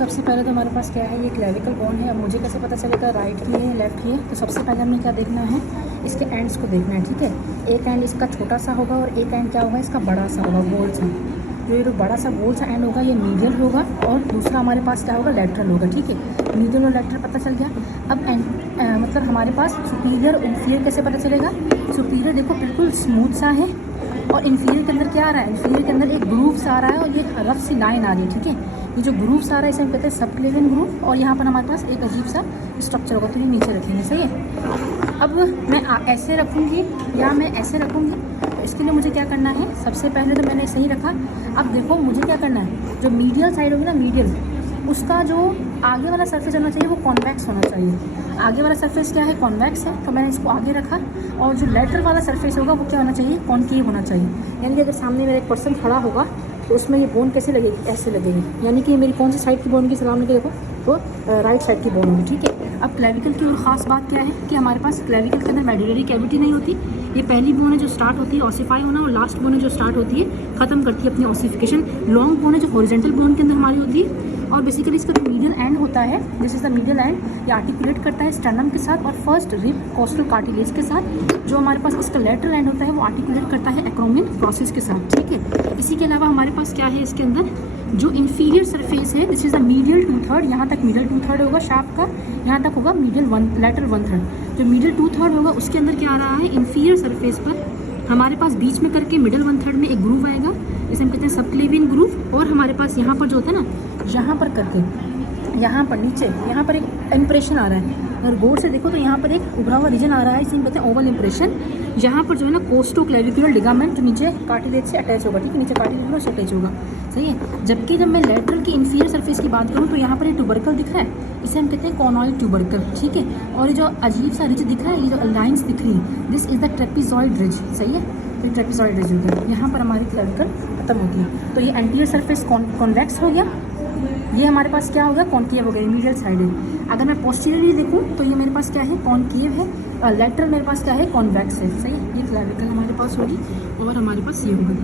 सबसे पहले तो हमारे पास क्या है, ये क्लेविकल बोन है। अब मुझे कैसे पता चलेगा राइट की है लेफ़्ट की है? तो सबसे पहले हमें क्या देखना है, इसके एंड्स को देखना है, ठीक है। एक एंड इसका छोटा सा होगा और एक एंड क्या होगा, इसका बड़ा सा होगा, गोल सा। जो ये बड़ा सा गोल सा एंड होगा ये मीडियल होगा और दूसरा हमारे पास क्या होगा, लैटरल होगा, ठीक है। मीडियल और लैटरल पता चल गया। अब मतलब हमारे पास सुपीरियर और इन्फीरियर कैसे पता चलेगा? सुपीरियर देखो बिल्कुल स्मूथ सा है और इन्फीरियर के अंदर क्या आ रहा है, इन्फीरियर के अंदर एक ग्रूव सा आ रहा है और ये रफ सी लाइन आ रही है, ठीक है। ये जो ग्रूव आ रहा है इसे हम कहते हैं सबक्लेवियन ग्रूव और यहाँ पर हमारे पास एक अजीब सा स्ट्रक्चर होगा, तो ये नीचे रखेंगे, सही है। अब मैं ऐसे रखूँगी या मैं ऐसे रखूँगी, तो इसके लिए मुझे क्या करना है, सबसे पहले तो मैंने सही रखा। अब देखो मुझे क्या करना है, जो मीडियल साइड होगी ना, मीडियल, उसका जो आगे वाला सरफेस होना चाहिए वो कॉन्वेक्स होना चाहिए। आगे वाला सरफेस क्या है, कॉन्वेक्स है, तो मैंने इसको आगे रखा। और जो लेटरल वाला सरफेस होगा वो क्या होना चाहिए, कॉनकेव होना चाहिए। यानी कि अगर सामने मेरा एक पर्सन खड़ा होगा तो उसमें ये बोन कैसे लगेगी, ऐसे लगेगी। यानी कि मेरी कौन सी साइड की बोन की सलाम लगे, देखो तो राइट साइड की बोन होगी, ठीक है। अब क्लेविकल की और ख़ास बात क्या है कि हमारे पास क्लेविकल के अंदर मेडुलरी कैविटी नहीं होती। ये पहली बोन है जो स्टार्ट होती है ऑसिफाई होना, और लास्ट बोन है जो स्टार्ट होती है ख़त्म करती है अपनी ऑसिफिकेशन। लॉन्ग बोन है जो हॉरिजॉन्टल बोन के अंदर हमारी होती है। और बेसिकली इसका जो मीडियल एंड होता है, this is the medial and, ये आर्टिकुलेट करता है स्टर्नम के साथ और फर्स्ट रिब कोस्टल कार्टिलेज के साथ। जो हमारे पास इसका लेटरल एंड होता है वो आर्टिकुलेट करता है एक्रोमियन प्रोसेस के साथ, ठीक है। इसी के अलावा हमारे पास क्या है, इसके अंदर जो इन्फीरियर सरफेस है, दिस इज़ द मीडियल 2/3, यहाँ तक मीडियल 2/3 होगा शाफ्ट का, यहाँ तक होगा मीडियल लेटरल 1/3। जो मीडियल 2/3 होगा उसके अंदर क्या आ रहा है, इन्फीरियर सरफेस पर हमारे पास बीच में करके मिडल 1/3 में एक ग्रूव आएगा, जिसे हम कहते हैं सबक्लेवियन ग्रूव। और हमारे पास यहाँ पर जो होता है ना, यहाँ पर करके यहाँ पर नीचे यहाँ पर एक इम्प्रेशन आ रहा है। अगर गौर से देखो तो यहाँ पर एक उभरा हुआ रीजन आ रहा है, इसे हम कहते हैं ओवल इम्प्रेशन। यहाँ पर जो है ना कोस्टो क्लेविकुलर लिगामेंट जो नीचे कार्टिलेज से अटैच होगा, ठीक है, नीचे कार्टिलेज से अटैच होगा, सही है। जबकि जब मैं लेटरल की इन्फीरियर सरफेस की बात करूँ तो यहाँ पर एक ट्यूबरकल दिख रहा है, इसे हम कहते हैं कॉनॉइड ट्यूबरकल, ठीक है। और ये जो अजीब सा रिज दिख रहा है, ये जो लाइन्स दिख रही है, this is the trapezoid ridge, सही है। तो ट्रेपिजॉइड रिज हो गया, यहाँ पर हमारी क्लेविकल खत्म होती है। तो ये एंटीरियर सरफेस कॉन्वेक्स हो गया, ये हमारे पास क्या होगा, कॉनकेव हो गया, मीडियल साइड है। अगर मैं पोस्टीरियरली देखूँ तो ये मेरे पास क्या है, कॉनकेव है। लेटरल मेरे पास क्या है, कॉन्वेक्स है, सही है। ये क्लेविकल हमारे पास होगी और हमारे पास ये होगा।